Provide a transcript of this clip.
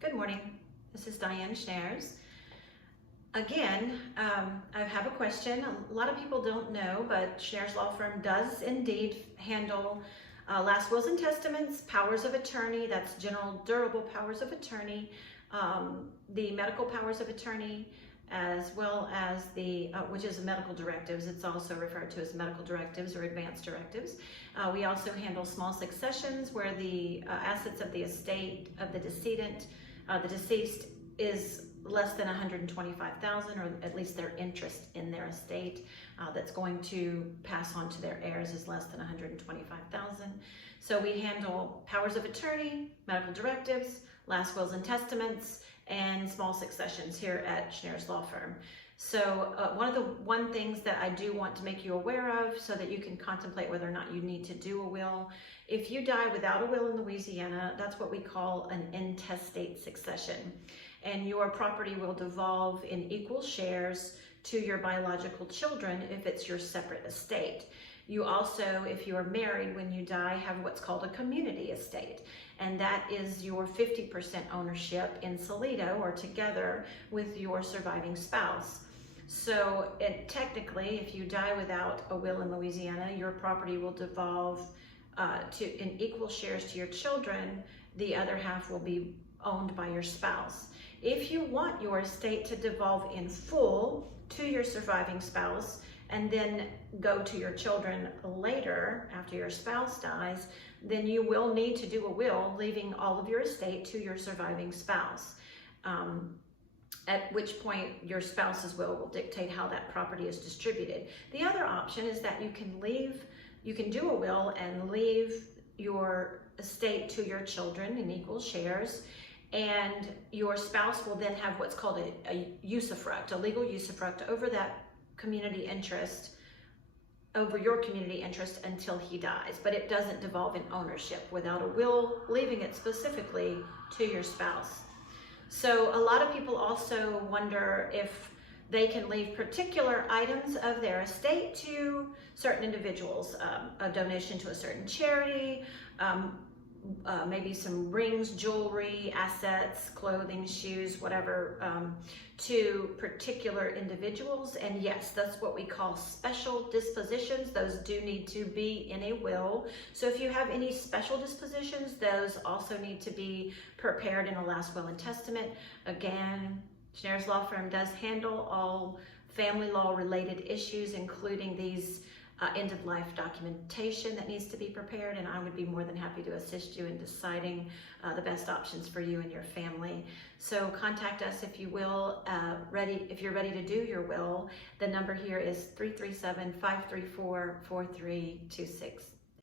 Good morning. This is Diane Schnaars. Again, I have a question. A lot of people don't know, but Schnaars Law Firm does indeed handle last wills and testaments, powers of attorney, that's general durable powers of attorney, the medical powers of attorney, as well as the, which is medical directives. It's also referred to as medical directives or advanced directives. We also handle small successions where the assets of the estate of the decedent, the deceased, is less than $125,000, or at least their interest in their estate that's going to pass on to their heirs is less than $125,000. So we handle powers of attorney, medical directives, last wills and testaments, and small successions here at Schnaars Law Firm. So one things that I do want to make you aware of so that you can contemplate whether or not you need to do a will. If you die without a will in Louisiana, that's what we call an intestate succession. And your property will devolve in equal shares to your biological children if it's your separate estate. You also, if you are married when you die, have what's called a community estate. And that is your 50% ownership in solido or together with your surviving spouse. So technically, if you die without a will in Louisiana, your property will devolve in equal shares to your children. The other half will be owned by your spouse. If you want your estate to devolve in full to your surviving spouse and then go to your children later after your spouse dies, then you will need to do a will leaving all of your estate to your surviving spouse. At which point your spouse's will dictate how that property is distributed. The other option is that you can do a will and leave your estate to your children in equal shares, and your spouse will then have what's called a usufruct, a legal usufruct over that community interest, over your community interest until he dies. But it doesn't devolve in ownership without a will leaving it specifically to your spouse. So a lot of people also wonder if they can leave particular items of their estate to certain individuals, a donation to a certain charity, maybe some rings, jewelry, assets, clothing, shoes, whatever, to particular individuals. And yes, that's what we call special dispositions. Those do need to be in a will. So if you have any special dispositions, those also need to be prepared in a last will and testament. Again, Schnaars Law Firm does handle all family law related issues, including these end-of-life documentation that needs to be prepared, and I would be more than happy to assist you in deciding the best options for you and your family. So contact us if you will, if you're ready to do your will. The number here is 337-534-4326.